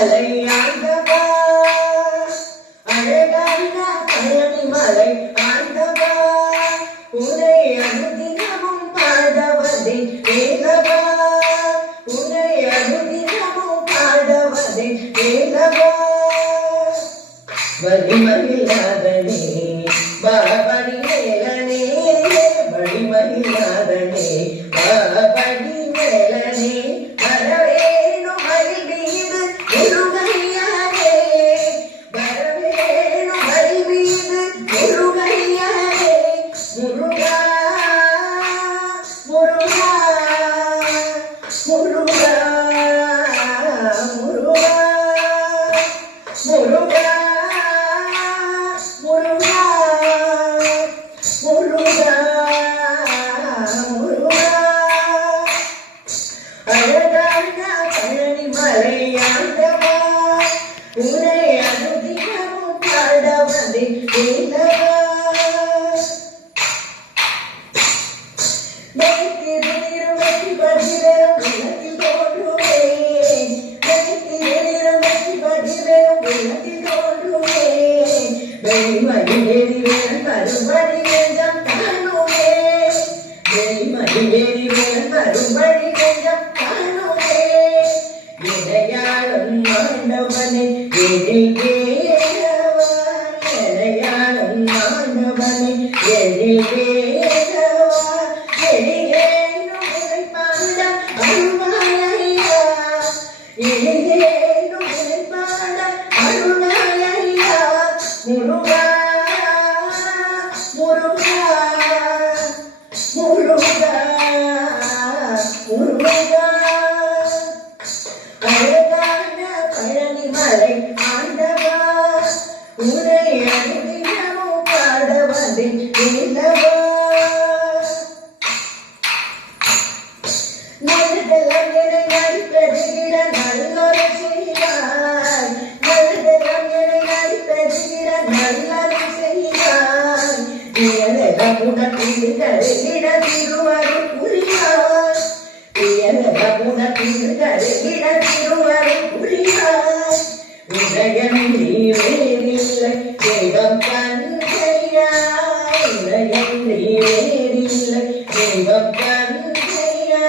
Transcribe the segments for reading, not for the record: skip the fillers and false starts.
மலை ஆண்டவா அழகான பழனி மலை ஆண்டவா உரை அனுதினமும் பாடவதே வேதவா உரை அனுதினமும் பாடவதே வேதவா வலிமயிலாதனே பாபடி வேலனே வலிமயிலாதனே பாபடி வேலனே வரவேணு மயில் மீது முருகையாரே வரவேணு மயில் மீது முருகையாரே முருகா முருகா முருகா முருகா முருகா முருகா முருகா முருகா அழகான பழனி மலை ஆண்டவா உரை அனுதினமும் பாடவதே வேதவா வெற்றிதிரும் வெற்றி பகிரும் உள்ளத்தில் தோன்றுவேன் வெற்றிதிரும் வெற்றி பகிரும் உள்ளத்தில் தோன்றுவேன் வெளிமதிவேறி வேன் கரும்படி நெஞ்சம் காணுவே வெளிமதிவேறி வேன் கரும்படி நெஞ்சம் காணுவே இணையாளும் ஆண்டவனே எழில் வேதவா இணையாளும் ஆண்டவனே எழில் வேதவா எழிலேனும் உரைப்பாட அருள்வாயா எழிலேனும் உரைப்பாட அருள்வாயா முருகா முருகா முருகா முருகா அழகான பழனி மலை ஆண்டவா உரை அனுதினமும் பாடவதே வேதவா நல்லதெல்லாம் என்னை நடிப்பெறுகிற நல்லொரு செய்வாய் நல்லதெல்லாம் என்னை நடிப்பெறுகிற நல்லொரு செய்வாய் இயலெல்லாம் உனக்கு தருகிற திருவருள் புரியாய் இயலெல்லாம் உனக்கு தருகிற திருவருள் புரியாய் உதயம் நீவேறில்லை தெய்வம் கந்தையா உதயம் நீவேறில்லை தெய்வம் கந்தையா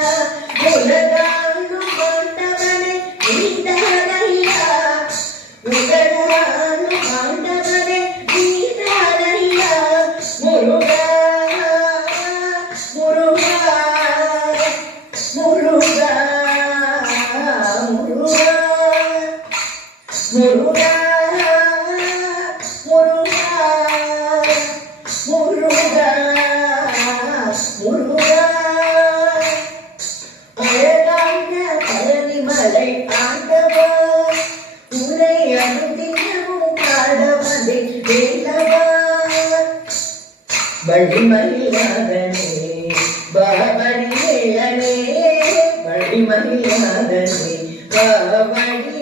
உலகாலும் ஆண்டவனே நீதானையா உலகாலும் ஆண்டவனே நீதானையா முருகா முருகா முருகா முருகா முருகா முருகா முருகா முருகா அழகான பழனி மலை ஆண்டவா உரை அனுதினமும் பாடவதே வேதவா வழிமயிலாதனே பாபடி வேலனே வழிமயிலாதனே பாபடி